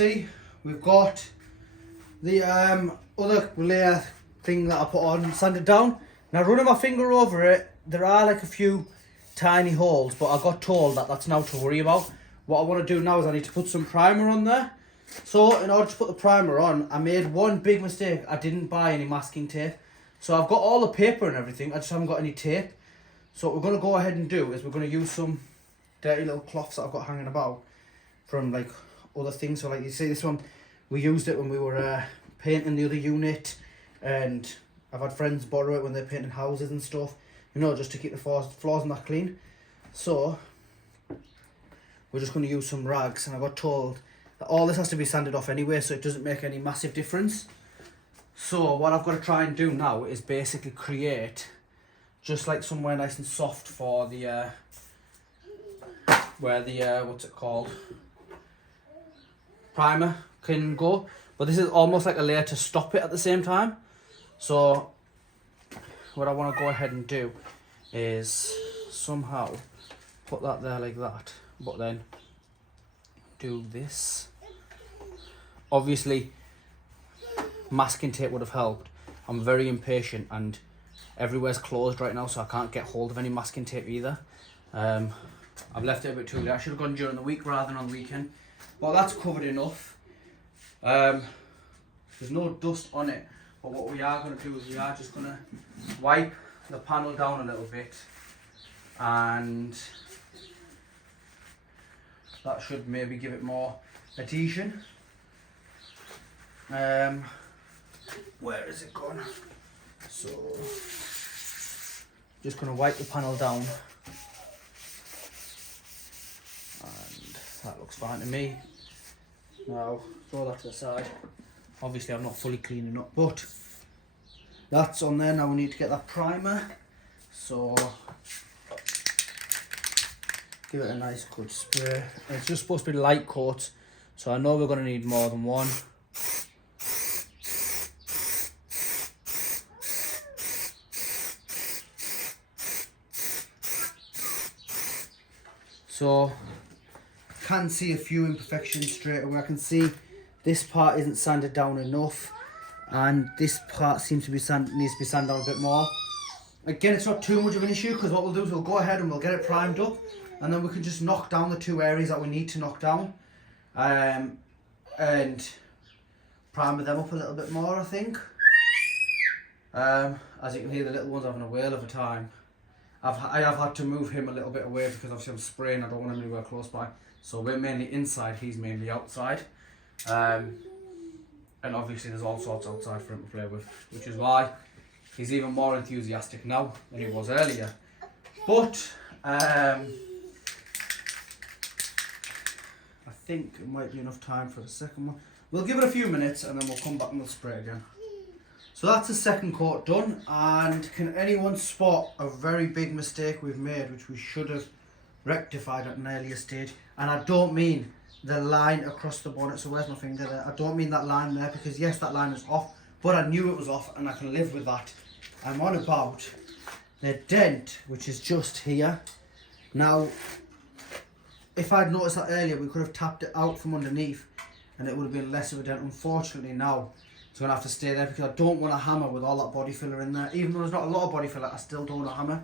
see, we've got the other layer thing that I put on sanded down. Now running my finger over it, there are like a few tiny holes, but I got told that that's now to worry about. What I want to do now is I need to put some primer on there. So in order to put the primer on, I made one big mistake. I didn't buy any masking tape. So I've got all the paper and everything, I just haven't got any tape. So what we're going to go ahead and do is we're going to use some dirty little cloths that I've got hanging about from like other things. So like you see this one, we used it when we were painting the other unit, and I've had friends borrow it when they're painting houses and stuff, you know, just to keep the floors and that clean. So we're just going to use some rags, and I got told that all this has to be sanded off anyway, so it doesn't make any massive difference. So what I've got to try and do now is basically create just like somewhere nice and soft for the where the what's it called, primer can go, but this is almost like a layer to stop it at the same time. So what I want to go ahead and do is somehow put that there like that, but then do this. Obviously masking tape would have helped. I'm very impatient and everywhere's closed right now, so I can't get hold of any masking tape either. I've left it a bit too late. I should have gone during the week rather than on the weekend. Well, that's covered enough. There's no dust on it, but what we are going to do is we are just going to wipe the panel down a little bit, and that should maybe give it more adhesion. Where is it gone? So just going to wipe the panel down, and that looks fine to me. Now throw that to the side. Obviously I'm not fully cleaning up, but that's on there. Now we need to get that primer, so give it a nice good spray. It's just supposed to be light coat, so I know we're going to need more than one. So I can see a few imperfections straight away. I can see this part isn't sanded down enough, and this part seems to be needs to be sanded down a bit more. Again, it's not too much of an issue, because what we'll do is we'll go ahead and we'll get it primed up, and then we can just knock down the two areas that we need to knock down, and primer them up a little bit more, I think. As you can hear, the little one's having a whale of a time. I have had to move him a little bit away because obviously I'm spraying. I don't want him anywhere close by. So we're mainly inside, he's mainly outside. And obviously there's all sorts outside for him to play with, which is why he's even more enthusiastic now than he was earlier. But I think it might be enough time for the second one. We'll give it a few minutes and then we'll come back and we'll spray again. So that's the second coat done, and can anyone spot a very big mistake we've made, which we should have rectified at an earlier stage? And I don't mean the line across the bonnet, so where's my finger there? I don't mean that line there, because yes, that line is off, but I knew it was off and I can live with that. I'm on about the dent, which is just here. Now, if I'd noticed that earlier, we could have tapped it out from underneath and it would have been less of a dent. Unfortunately now, it's going to have to stay there because I don't want to hammer with all that body filler in there. Even though there's not a lot of body filler, I still don't want to hammer.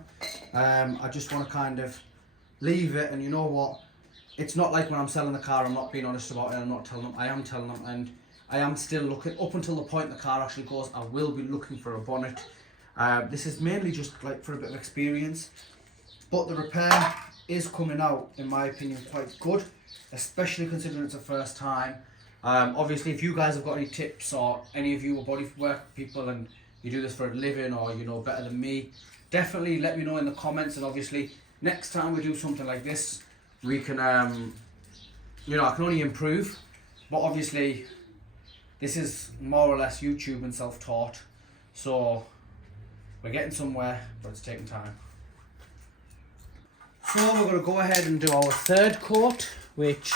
I just want to kind of leave it, and you know what? It's not like when I'm selling the car, I'm not being honest about it, I'm not telling them. I am telling them, and I am still looking. Up until the point the car actually goes, I will be looking for a bonnet. This is mainly just like for a bit of experience. But the repair is coming out, in my opinion, quite good, especially considering it's the first time. Obviously, if you guys have got any tips, or any of you are bodywork people and you do this for a living, or you know better than me, definitely let me know in the comments. And obviously, next time we do something like this, we can, you know, I can only improve. But obviously, this is more or less YouTube and self-taught, so we're getting somewhere, but it's taking time. So we're going to go ahead and do our third coat, which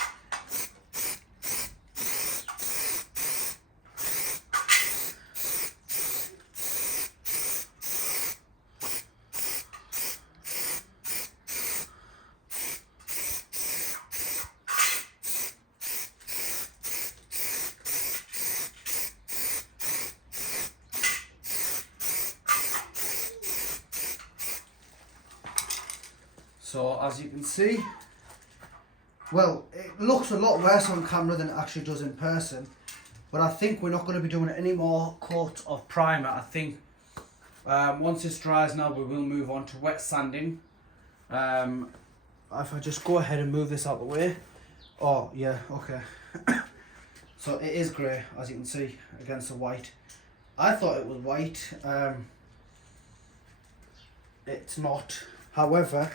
So as you can see, well, it looks a lot worse on camera than it actually does in person. But I think we're not going to be doing any more coats of primer. I think once this dries now, we will move on to wet sanding. If I just go ahead and move this out of the way. Oh, yeah, okay. So it is grey, as you can see, against the white. I thought it was white. It's not. However,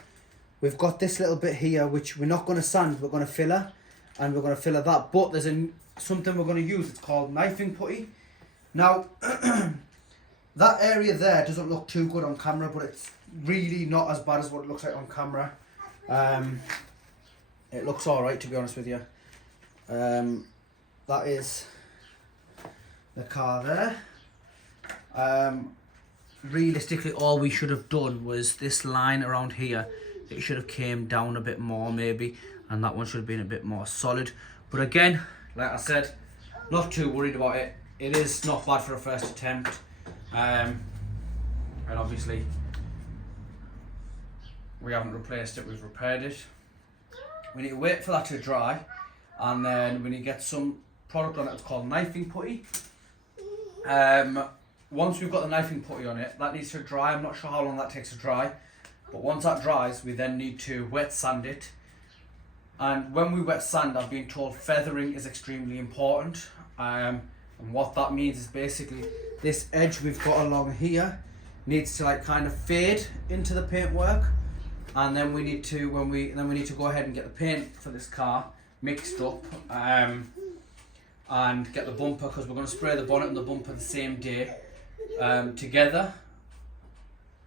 we've got this little bit here, which we're not going to sand, we're going to filler. And we're going to filler that. But there's something we're going to use. It's called knifing putty. Now, that area there doesn't look too good on camera, but it's really not as bad as what it looks like on camera. It looks alright, to be honest with you. That is the car there. Realistically, all we should have done was this line around here. It should have came down a bit more maybe, and that one should have been a bit more solid. But again, like I said, not too worried about it. It is not bad for a first attempt. And obviously we haven't replaced it, we've repaired it. We need to wait for that to dry, and then we need to get some product on it. It's called knifing putty. Once we've got the knifing putty on it, that needs to dry. I'm not sure how long that takes to dry, but once that dries, we then need to wet sand it. And when we wet sand, I've been told feathering is extremely important. And what that means is basically this edge we've got along here needs to like kind of fade into the paintwork, and then we need to go ahead and get the paint for this car mixed up, and get the bumper, because we're going to spray the bonnet and the bumper the same day together.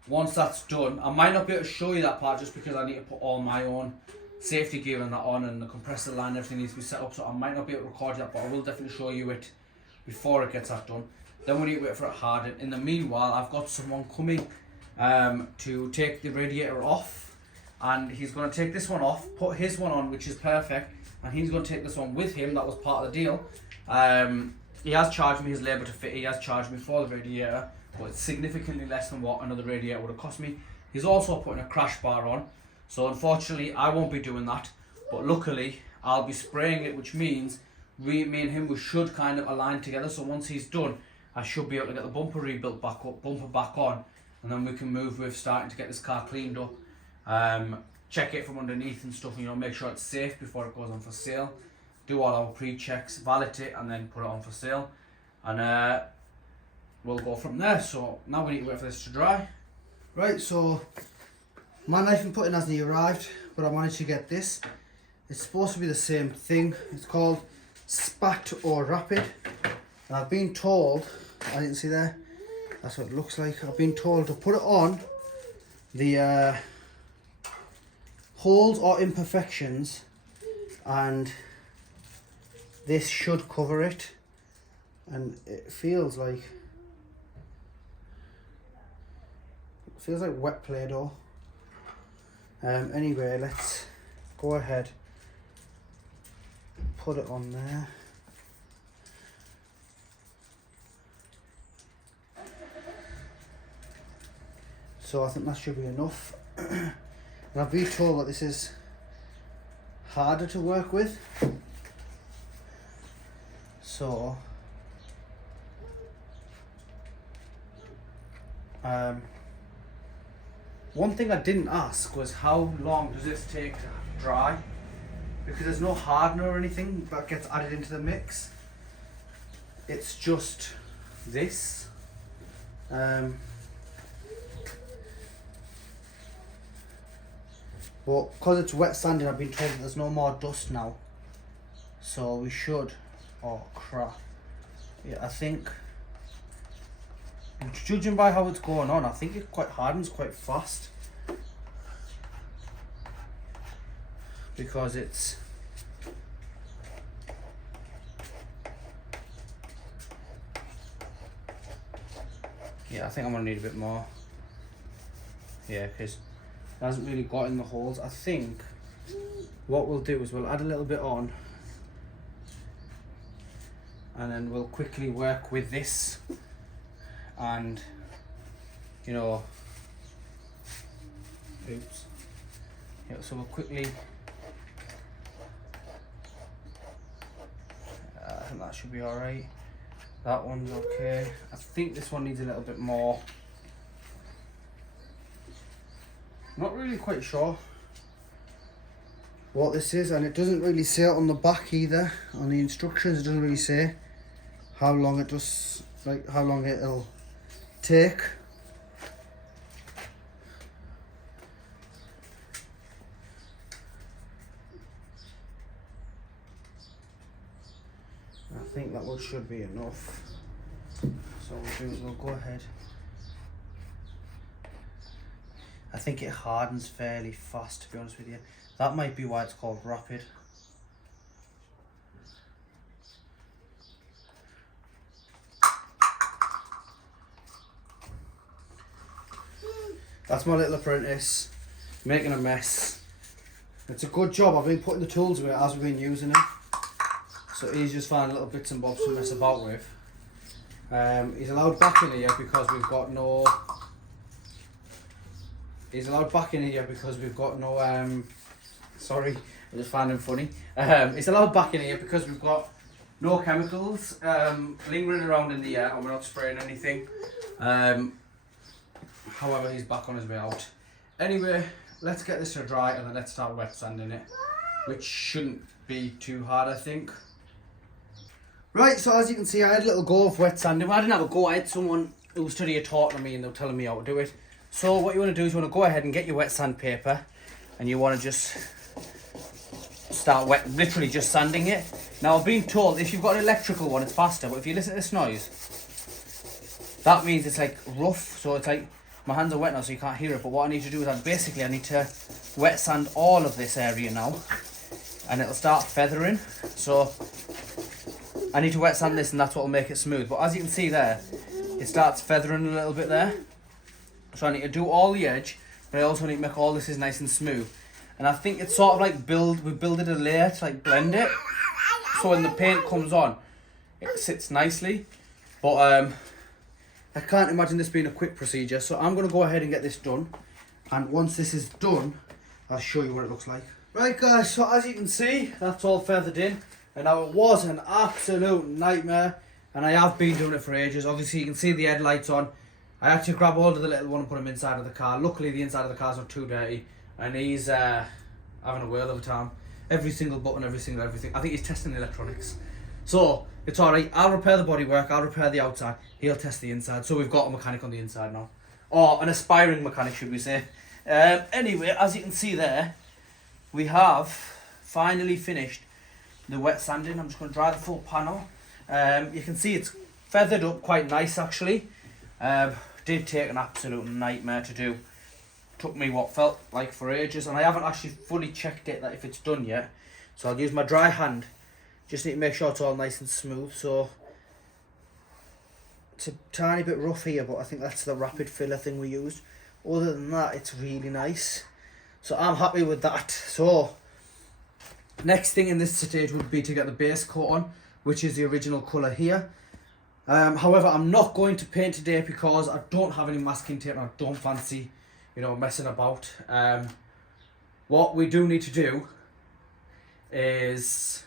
Once that's done, I might not be able to show you that part just because I need to put all my own safety gear and that on, and the compressor line, everything needs to be set up, so I might not be able to record that, but I will definitely show you it before it gets that done. Then we need to wait for it harden. In the meanwhile, I've got someone coming to take the radiator off, and he's going to take this one off, put his one on, which is perfect, and he's going to take this one with him. That was part of the deal. He has charged me his labour to fit, he has charged me for the radiator, but it's significantly less than what another radiator would have cost me. He's also putting a crash bar on, so unfortunately I won't be doing that, but luckily I'll be spraying it, which means me and him, we should kind of align together. So once he's done, I should be able to get the bumper rebuilt back up, bumper back on, and then we can move with starting to get this car cleaned up, check it from underneath and stuff, make sure it's safe before it goes on for sale, do all our pre-checks, validate it, and then put it on for sale, and we'll go from there. So now we need to wait for this to dry. Right, so my knifing putting hasn't arrived, but I managed to get this. It's supposed to be the same thing. It's called Spat or Rapid, and I've been told, I didn't see there, that's what it looks like. I've been told to put it on the holes or imperfections, and this should cover it, and it feels like wet Play-Doh. Anyway, let's go ahead, put it on there. So I think that should be enough. And I've been told that this is harder to work with. So one thing I didn't ask was how long does this take to dry? Because there's no hardener or anything that gets added into the mix. It's just this. But because it's wet sanding, I've been told that there's no more dust now. So we should, oh crap. Yeah, I think, judging by how it's going on, I think it quite hardens quite fast. Because it's, yeah, I think I'm gonna need a bit more. Yeah, because it hasn't really got in the holes. I think what we'll do is we'll add a little bit on, and then we'll quickly work with this, and Yeah, so we'll quickly, I think that should be alright. That one's okay. I think this one needs a little bit more. Not really quite sure what this is, and it doesn't really say it on the back either. On the instructions, it doesn't really say how long it does, like how long it'll take. I think that one should be enough. So what we'll do is we'll go ahead. I think it hardens fairly fast, to be honest with you. That might be why it's called rapid. That's my little apprentice, making a mess. It's a good job. I've been putting the tools away as we've been using it. So he's just finding little bits and bobs to mess about with. He's allowed back in here because we've got no... He's allowed back in here because we've got no... sorry, I just found him funny. He's allowed back in here because we've got no chemicals lingering around in the air, and we're not spraying anything. However, he's back on his way out. Anyway, let's get this to dry and then let's start wet sanding it, which shouldn't be too hard, I think. Right, so as you can see, I had a little go of wet sanding. Well, I didn't have a go, I had someone who was studying taught to me and they were telling me how to do it. So what you want to do is you want to go ahead and get your wet sandpaper, and you want to just start literally just sanding it. Now, I've been told if you've got an electrical one, it's faster, but if you listen to this noise, that means it's like rough, so it's like, my hands are wet now so you can't hear it, but what I need to do is I need to wet sand all of this area now, and it'll start feathering. So I need to wet sand this, and that's what will make it smooth. But as you can see there, it starts feathering a little bit there. So I need to do all the edge, but I also need to make all this is nice and smooth. And I think it's sort of like we builded a layer to like blend it, so when the paint comes on, it sits nicely. But I can't imagine this being a quick procedure, so I'm going to go ahead and get this done. And once this is done, I'll show you what it looks like. Right guys, so as you can see, that's all feathered in. And now it was an absolute nightmare, and I have been doing it for ages. Obviously you can see the headlights on. I had to grab hold of the little one and put him inside of the car. Luckily the inside of the car's not too dirty, and he's having a whirl of a time. Every single button, everything. I think he's testing the electronics. So it's alright, I'll repair the bodywork, I'll repair the outside, he'll test the inside. So we've got a mechanic on the inside now. Or an aspiring mechanic, should we say. Anyway, as you can see there, we have finally finished the wet sanding. I'm just going to dry the full panel. You can see it's feathered up quite nice actually. Did take an absolute nightmare to do. Took me what felt like for ages, and I haven't actually fully checked it that if it's done yet. So I'll use my dry hand. Just need to make sure it's all nice and smooth. So it's a tiny bit rough here, but I think that's the rapid filler thing we used. Other than that, it's really nice. So I'm happy with that. So next thing in this stage would be to get the base coat on, which is the original colour here. However, I'm not going to paint today because I don't have any masking tape and I don't fancy, messing about. What we do need to do is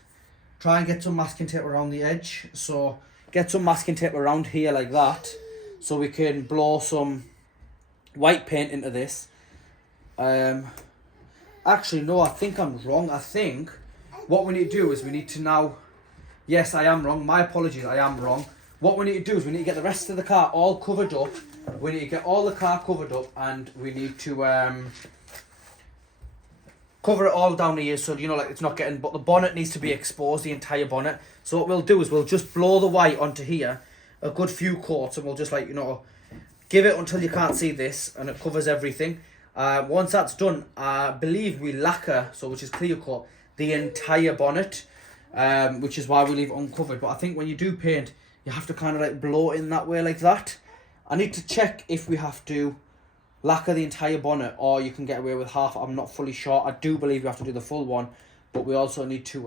try and get some masking tape around the edge. So get some masking tape around here like that, so we can blow some white paint into this. Actually no, I think I'm wrong. I think what we need to do is we need to now, yes I am wrong, my apologies, I am wrong. What we need to do is we need to get the rest of the car all covered up. We need to get all the car covered up, and we need to cover it all down here so like it's not getting, but the bonnet needs to be exposed, the entire bonnet. So what we'll do is we'll just blow the white onto here a good few coats, and we'll just give it until you can't see this, and it covers everything. Once that's done, I believe we lacquer, which is clear coat, the entire bonnet, which is why we leave it uncovered. But I think when you do paint, you have to kind of blow it in that way like that. I need to check if we have to lacquer the entire bonnet or you can get away with half. I'm not fully sure. I do believe we have to do the full one, but we also need to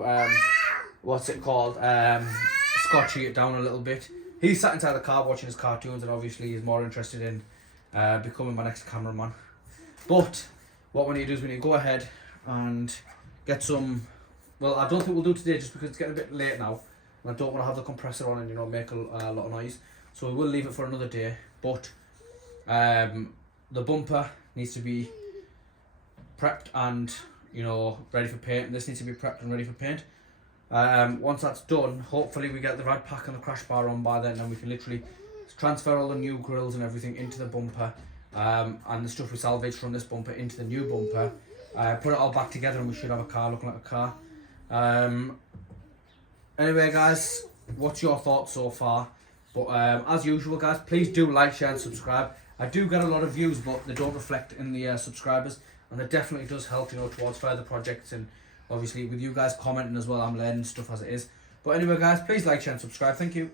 scotchy it down a little bit. He's sat inside the car watching his cartoons, and obviously he's more interested in becoming my next cameraman. But what we need to do is we need to go ahead, and get some. Well, I don't think we'll do today just because it's getting a bit late now, and I don't want to have the compressor on and make a lot of noise. So we will leave it for another day. But the bumper needs to be prepped and ready for paint. This needs to be prepped and ready for paint. Once that's done, hopefully we get the rad pack and the crash bar on by then, and we can literally transfer all the new grills and everything into the bumper, and the stuff we salvaged from this bumper into the new bumper. Put it all back together and we should have a car looking like a car. Anyway guys, what's your thoughts so far? But as usual guys, please do like, share and subscribe. I do get a lot of views, but they don't reflect in the subscribers, and it definitely does help towards further projects, and obviously with you guys commenting as well, I'm learning stuff as it is. But anyway guys, please like, share and subscribe. Thank you.